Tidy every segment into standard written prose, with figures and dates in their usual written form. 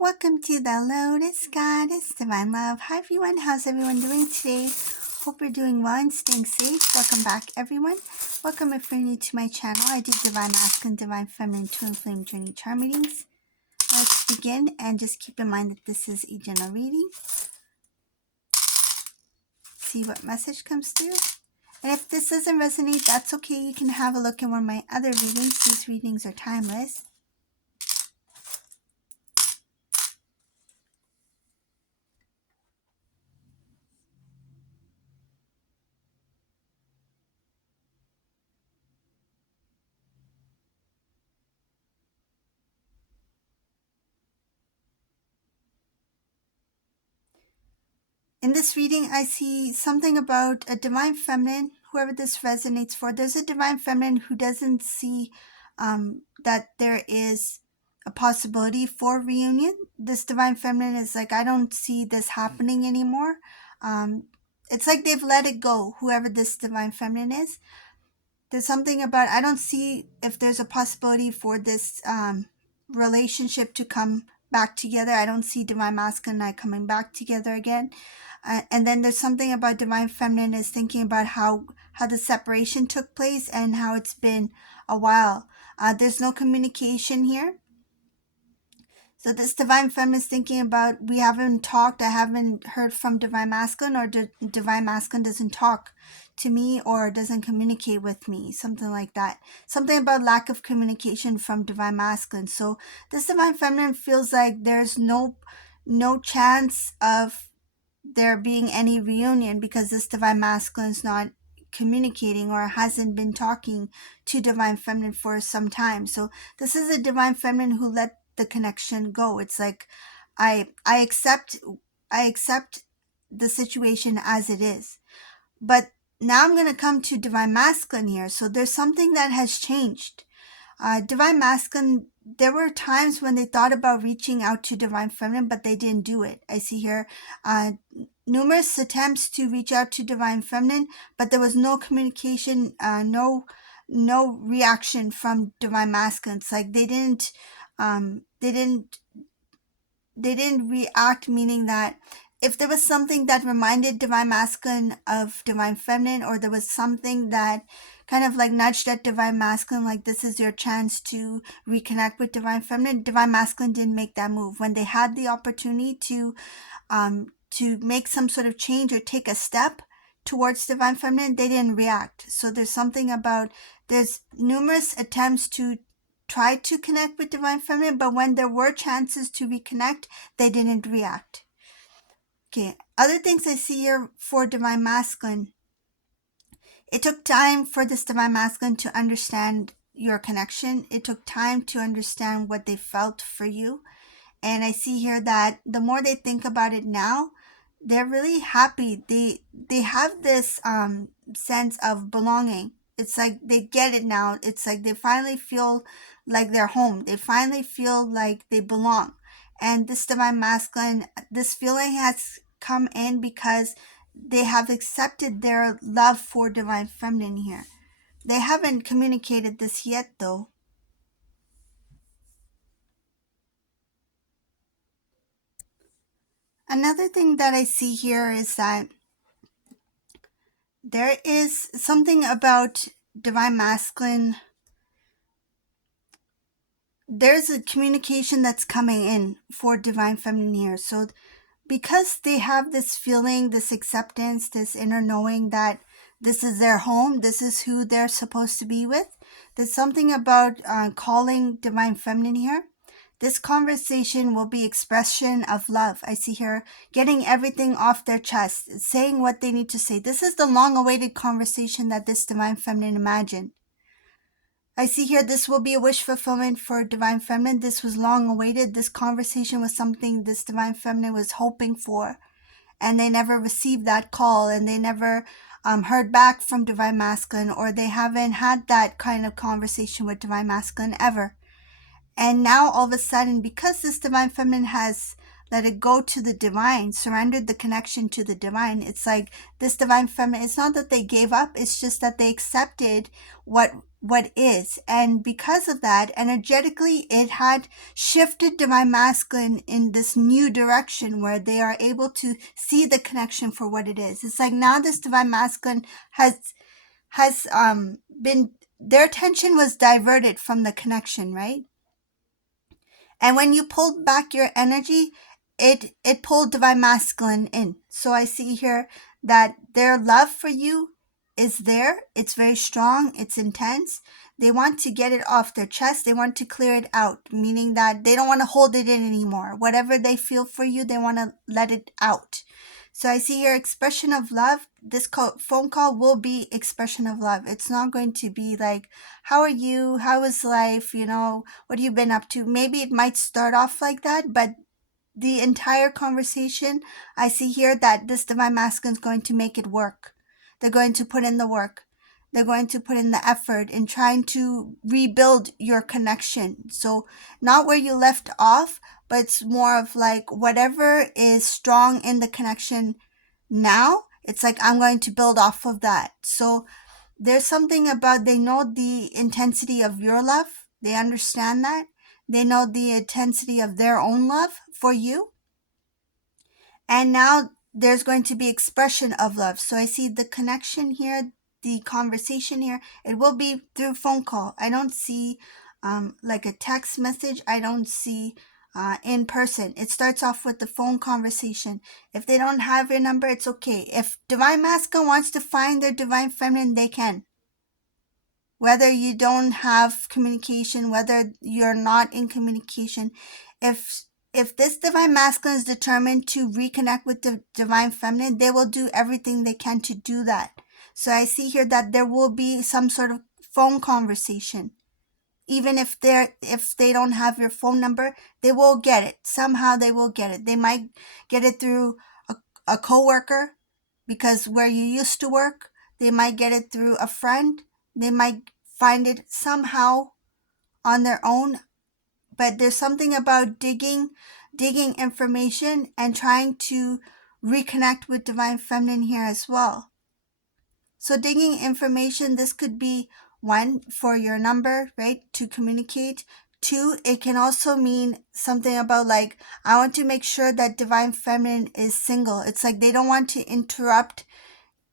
Welcome to the Lotus Goddess, Divine Love. Hi everyone, how's everyone doing today? Hope you're doing well and staying safe. Welcome back everyone. Welcome if you're new to my channel. I do Divine Masculine, Divine Feminine, Twin Flame Journey Charm readings. Let's begin and just keep in mind that this is a general reading. See what message comes through. And if this doesn't resonate, that's okay. You can have a look in one of my other readings. These readings are timeless. In this reading, I see something about a divine feminine, whoever this resonates for. There's a divine feminine who doesn't see that there is a possibility for reunion. This divine feminine is like, I don't see this happening anymore. It's like they've let it go, whoever this divine feminine is. There's something about, I don't see if there's a possibility for this relationship to come back together. I don't see divine masculine and I coming back together again. And then there's something about divine feminine is thinking about how the separation took place and how it's been a while. There's no communication here. So this divine feminine is thinking about, we haven't talked, I haven't heard from divine masculine, or divine masculine doesn't talk to me or doesn't communicate with me, something like that. Something about lack of communication from divine masculine. So this divine feminine feels like there's no chance of there being any reunion because this divine masculine is not communicating or hasn't been talking to divine feminine for some time. So this is a divine feminine who let the connection go. It's like I accept the situation as it is. But now I'm going to come to divine masculine here. So there's something that has changed. Divine masculine, there were times when they thought about reaching out to divine feminine, but they didn't do it. I see here numerous attempts to reach out to divine feminine, but there was no communication, no reaction from divine masculine. It's like they didn't react, meaning that if there was something that reminded divine masculine of divine feminine, or there was something that kind of like nudged at divine masculine, like this is your chance to reconnect with divine feminine, divine masculine didn't make that move. When they had the opportunity to make some sort of change or take a step towards divine feminine, they didn't react. So there's something about, there's numerous attempts to try to connect with divine feminine, but when there were chances to reconnect, they didn't react. Okay, other things I see here for divine masculine. It took time for this divine masculine to understand your connection. It took time to understand what they felt for you. And I see here that the more they think about it now, they're really happy. They have this sense of belonging. It's like they get it now. It's like they finally feel like they're home. They finally feel like they belong. And this divine masculine, this feeling has come in because they have accepted their love for divine feminine here. They haven't communicated this yet though. Another thing that I see here is that there is something about divine masculine. There's a communication that's coming in for divine feminine here. So because they have this feeling, this acceptance, this inner knowing that this is their home, this is who they're supposed to be with, there's something about calling divine feminine here. This conversation will be expression of love. I see here getting everything off their chest, saying what they need to say. This is the long-awaited conversation that this divine feminine imagined. I see here this will be a wish fulfillment for divine feminine. This was long awaited. This conversation was something this divine feminine was hoping for. And they never received that call, and they never heard back from divine masculine, or they haven't had that kind of conversation with divine masculine ever. And now all of a sudden, because this divine feminine has let it go to the divine, surrendered the connection to the divine, it's like this divine feminine, it's not that they gave up, it's just that they accepted what what is. And because of that, energetically, it had shifted divine masculine in this new direction where they are able to see the connection for what it is. It's like now this divine masculine has been, their attention was diverted from the connection, right? And when you pulled back your energy, it pulled divine masculine in. So I see here that their love for you is there. It's very strong. It's intense. They want to get it off their chest. They want to clear it out, meaning that they don't want to hold it in anymore. Whatever they feel for you, they want to let it out. So I see your expression of love. This phone call will be expression of love. It's not going to be like, how are you? How is life? What have you been up to? Maybe it might start off like that, but the entire conversation, I see here that this divine masculine is going to make it work. They're going to put in the work. They're going to put in the effort in trying to rebuild your connection. So not where you left off, but it's more of like whatever is strong in the connection now, it's like I'm going to build off of that. So there's something about, they know the intensity of your love. They understand that. They know the intensity of their own love for you. And now there's going to be expression of love. So I see the connection here, the conversation here. It will be through phone call. I don't see like a text message. I don't see in person. It starts off with the phone conversation. If they don't have your number, it's okay. If Divine Masculine wants to find their Divine Feminine, they can. Whether you don't have communication, whether you're not in communication, if if this divine masculine is determined to reconnect with the divine feminine, they will do everything they can to do that. So I see here that there will be some sort of phone conversation. Even if they don't have your phone number, they will get it. Somehow they will get it. They might get it through a coworker, because where you used to work, they might get it through a friend. They might find it somehow on their own, but there's something about digging information and trying to reconnect with divine feminine here as well. So digging information, this could be one, for your number, right, to communicate. Two, it can also mean something about like, I want to make sure that divine feminine is single. It's like they don't want to interrupt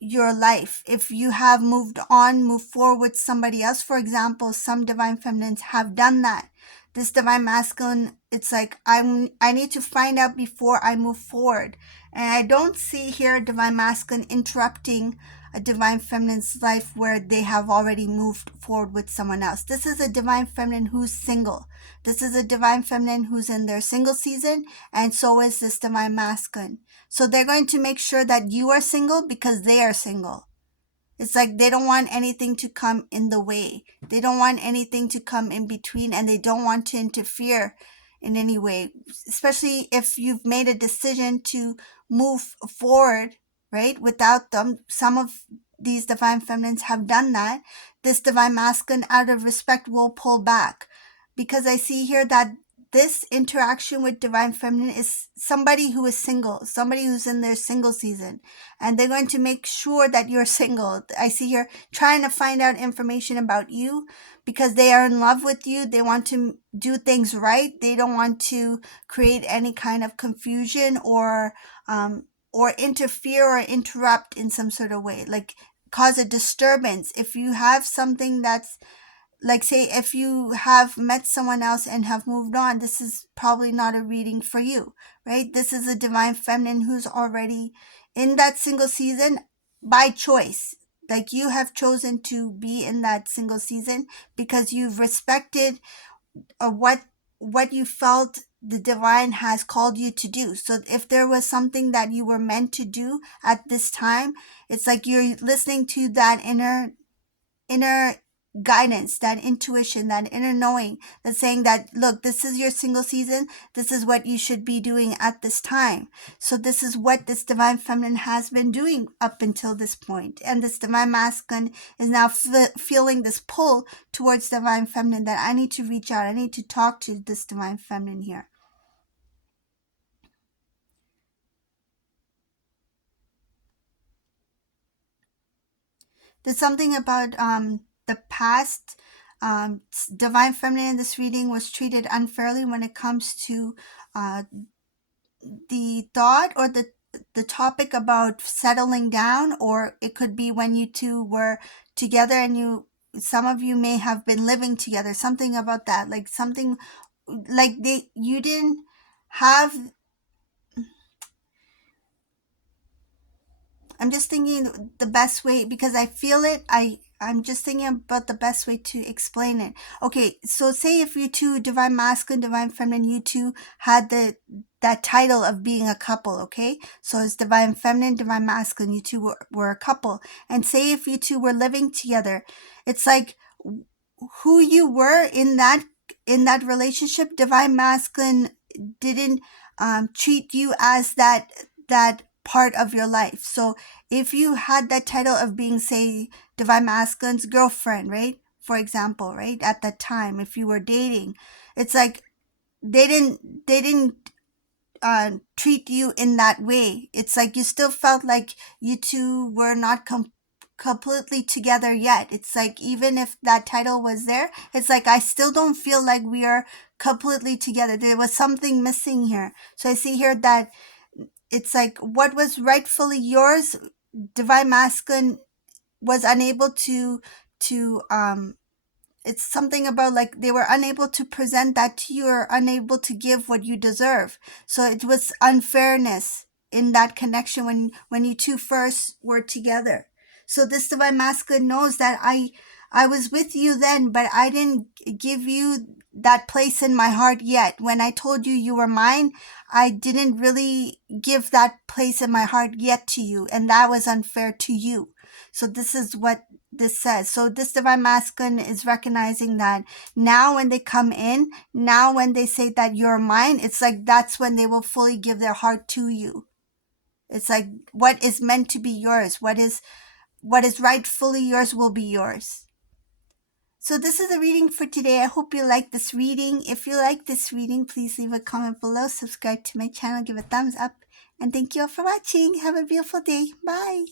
your life. If you have moved on, move forward with somebody else, for example, some divine feminines have done that. This divine masculine, it's like I need to find out before I move forward. And I don't see here divine masculine interrupting a divine feminine's life where they have already moved forward with someone else. This is a divine feminine who's single. This is a divine feminine who's in their single season, and so is this divine masculine. So they're going to make sure that you are single because they are single. It's like they don't want anything to come in the way. They don't want anything to come in between, and they don't want to interfere in any way, especially if you've made a decision to move forward, right, without them. Some of these divine feminines have done that. This divine masculine, out of respect, will pull back, because I see here that this interaction with divine feminine is somebody who is single, somebody who's in their single season, and they're going to make sure that you're single. I see here trying to find out information about you because they are in love with you. They want to do things right. They don't want to create any kind of confusion or interfere or interrupt in some sort of way, like cause a disturbance. If you have something that's like, say, if you have met someone else and have moved on, this is probably not a reading for you, right? This is a divine feminine who's already in that single season by choice. Like, you have chosen to be in that single season because you've respected what you felt the divine has called you to do. So if there was something that you were meant to do at this time, it's like you're listening to that inner guidance, that intuition, that inner knowing that's saying that, look, this is your single season. This is what you should be doing at this time. So this is what this divine feminine has been doing up until this point. And this divine masculine is now feeling this pull towards divine feminine, that I need to reach out. I need to talk to this divine feminine here. There's something about the past divine feminine in this reading was treated unfairly when it comes to uh, the thought or the topic about settling down, or it could be when you two were together and some of you may have been living together, something about that, like something like you didn't have. I'm just thinking the best way because I feel it. I'm just thinking about the best way to explain it. Okay, so say if you two, divine masculine, divine feminine, you two had that title of being a couple, okay? So it's divine feminine, divine masculine, you two were a couple. And say if you two were living together, it's like who you were in that relationship, divine masculine didn't treat you as that part of your life. So if you had that title of being, say, divine masculine's girlfriend, right? For example, right? At that time, if you were dating, it's like they didn't treat you in that way. It's like you still felt like you two were not completely together yet. It's like even if that title was there, it's like I still don't feel like we are completely together. There was something missing here. So I see here that it's like what was rightfully yours, divine masculine was unable to it's something about like they were unable to present that to you or unable to give what you deserve. So it was unfairness in that connection when you two first were together. So this divine masculine knows that I was with you then, but I didn't give you that place in my heart yet. When I told you you were mine, I didn't really give that place in my heart yet to you, and that was unfair to you. So this is what this says. So this divine masculine is recognizing that now when they come in, now when they say that you're mine, it's like that's when they will fully give their heart to you. It's like what is meant to be yours, what is rightfully yours will be yours. So this is the reading for today. I hope you like this reading. If you like this reading, please leave a comment below, subscribe to my channel, give a thumbs up, and thank you all for watching. Have a beautiful day. Bye.